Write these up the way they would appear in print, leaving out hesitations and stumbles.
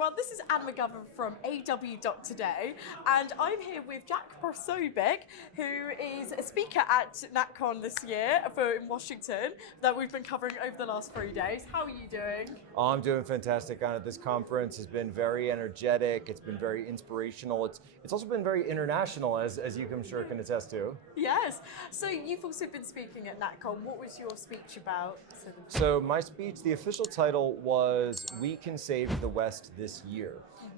everyone, this is Anne McGovern from AW.Today, and I'm here with Jack Posobeic, who is a speaker at NatCon this year in Washington that we've been covering over the last 3 days. How are you doing? Oh, I'm doing fantastic, Anna. This conference has been very energetic, it's been very inspirational, it's also been very international, as you I'm sure can attest to. Yes. So you've also been speaking at NatCon. What was your speech about? So my speech, the official title was "We Can Save the West This Year."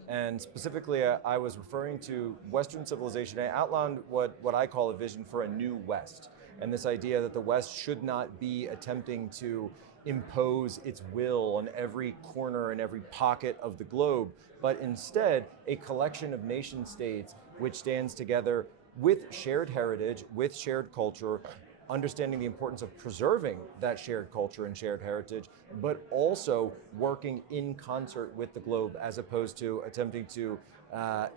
And specifically, I was referring to Western civilization. I outlined what I call a vision for a new West. And this idea that the West should not be attempting to impose its will on every corner and every pocket of the globe, but instead a collection of nation states which stands together with shared heritage, with shared culture, understanding the importance of preserving that shared culture and shared heritage, but also working in concert with the globe as opposed to attempting to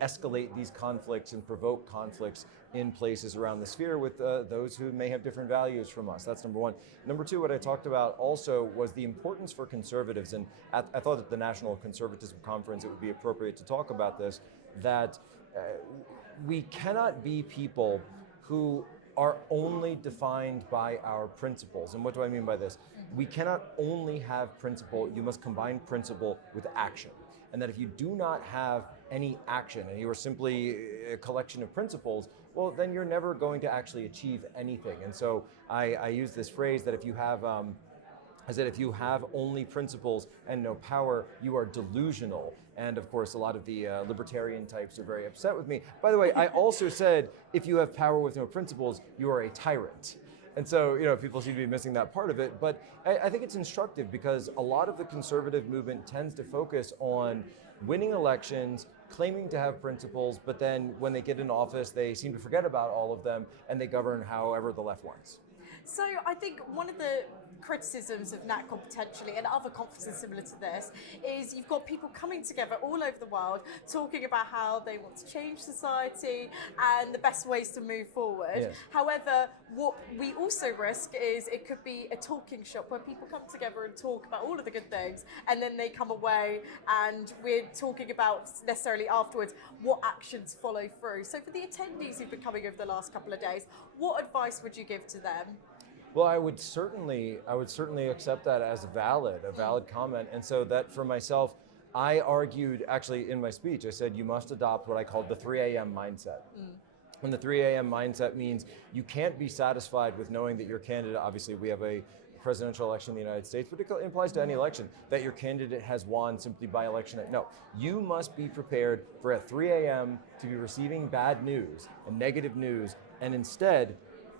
escalate these conflicts and provoke conflicts in places around the sphere with those who may have different values from us. That's number one. Number two, what I talked about also was the importance for conservatives, and I thought at the National Conservatism Conference it would be appropriate to talk about this, that we cannot be people who are only defined by our principles. And what do I mean by this? We cannot only have principle, you must combine principle with action. And that if you do not have any action and you are simply a collection of principles, well, then you're never going to actually achieve anything. And so I use this phrase that if you have only principles and no power, you are delusional. And of course, a lot of the libertarian types are very upset with me. By the way, I also said, if you have power with no principles, you are a tyrant. And so, people seem to be missing that part of it. But I think it's instructive because a lot of the conservative movement tends to focus on winning elections, claiming to have principles, but then when they get in office, they seem to forget about all of them and they govern however the left wants. So I think one of the criticisms of NatCon potentially and other conferences similar to this is you've got people coming together all over the world talking about how they want to change society and the best ways to move forward. Yes. However, what we also risk is it could be a talking shop where people come together and talk about all of the good things and then they come away and we're talking about necessarily afterwards what actions follow through. So for the attendees who've been coming over the last couple of days, what advice would you give to them? Well, I would certainly accept that as a valid comment. And so that for myself, I argued actually in my speech, I said you must adopt what I called the 3 a.m. mindset. And the 3 a.m. mindset means you can't be satisfied with knowing that your candidate, obviously we have a presidential election in the United States, but it implies to any election that your candidate has won simply by election night. No, you must be prepared for at 3 a.m. to be receiving bad news and negative news, and instead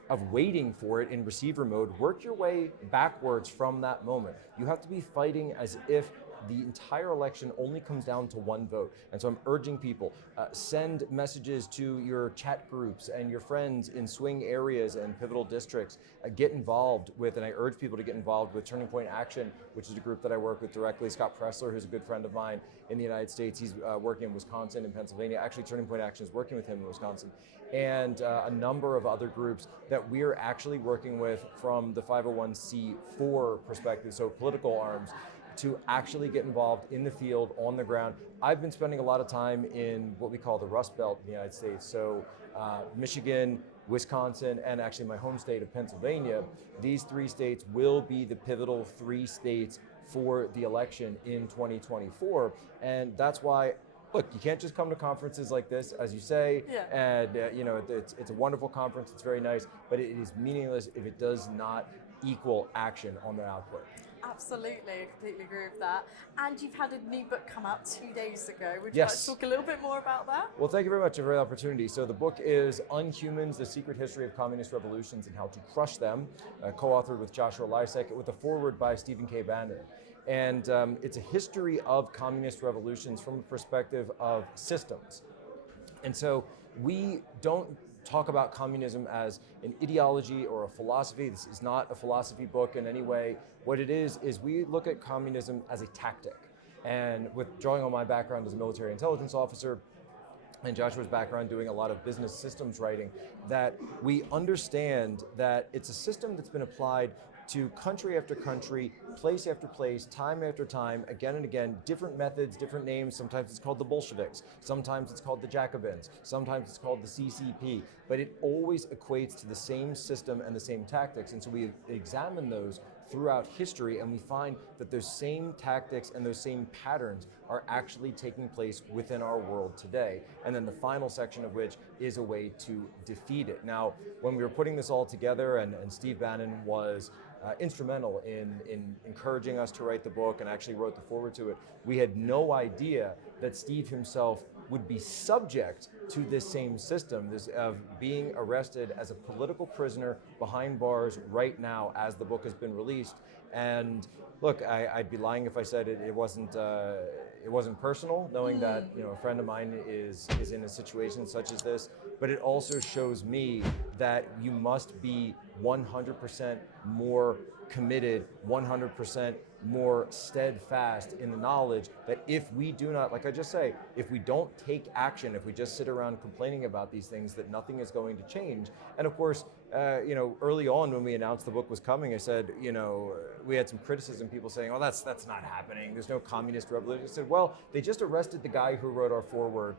of waiting for it in receiver mode, work your way backwards from that moment. You have to be fighting as if the entire election only comes down to one vote. And so I'm urging people, send messages to your chat groups and your friends in swing areas and pivotal districts. Get involved with, and I urge people to get involved with Turning Point Action, which is a group that I work with directly. Scott Pressler, who's a good friend of mine in the United States, he's working in Wisconsin and Pennsylvania. Actually, Turning Point Action is working with him in Wisconsin. And a number of other groups that we're actually working with from the 501c4 perspective, so political arms, to actually get involved in the field, on the ground. I've been spending a lot of time in what we call the Rust Belt in the United States. So Michigan, Wisconsin, and actually my home state of Pennsylvania. These 3 states will be the pivotal 3 states for the election in 2024. And that's why, look, you can't just come to conferences like this, as you say, and it's a wonderful conference, it's very nice, but it is meaningless if it does not equal action on the output. Absolutely, I completely agree with that. And you've had a new book come out 2 days ago. Would you like to talk a little bit more about that? Well, thank you very much for the opportunity. So the book is Unhumans, The Secret History of Communist Revolutions and How to Crush Them, co-authored with Joshua Lysek, with a foreword by Stephen K. Bannon. And it's a history of communist revolutions from a perspective of systems. And so we don't talk about communism as an ideology or a philosophy. This is not a philosophy book in any way. What it is we look at communism as a tactic. And with drawing on my background as a military intelligence officer, and Joshua's background doing a lot of business systems writing, that we understand that it's a system that's been applied to country after country, place after place, time after time, again and again, different methods, different names. Sometimes it's called the Bolsheviks, sometimes it's called the Jacobins, sometimes it's called the CCP, but it always equates to the same system and the same tactics. And so we examine those throughout history, and we find that those same tactics and those same patterns are actually taking place within our world today. And then the final section of which is a way to defeat it. Now, when we were putting this all together, and Steve Bannon was instrumental in encouraging us to write the book and actually wrote the foreword to it, we had no idea that Steve himself would be subject to this same system, this of being arrested as a political prisoner behind bars right now as the book has been released. And look, I'd be lying if I said it wasn't personal, knowing that a friend of mine is in a situation such as this. But it also shows me that you must be 100% more committed, 100% more steadfast in the knowledge that if we do not, like I just say, if we don't take action, if we just sit around complaining about these things, that nothing is going to change. And of course, early on when we announced the book was coming, I said, we had some criticism, people saying, oh, that's not happening. There's no communist revolution. I said, well, they just arrested the guy who wrote our foreword.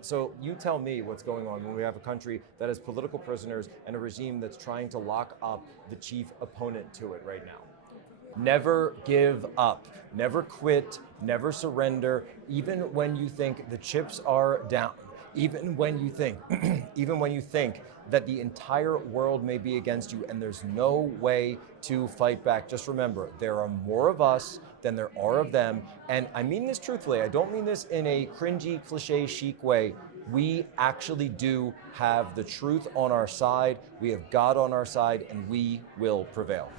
So you tell me what's going on when we have a country that has political prisoners and a regime that's trying to lock up the chief opponent to it right now. Never give up, never quit, never surrender, even when you think the chips are down, even when you think, that the entire world may be against you and there's no way to fight back. Just remember, there are more of us than there are of them. And I mean this truthfully, I don't mean this in a cringy, cliche, chic way. We actually do have the truth on our side, we have God on our side, and we will prevail.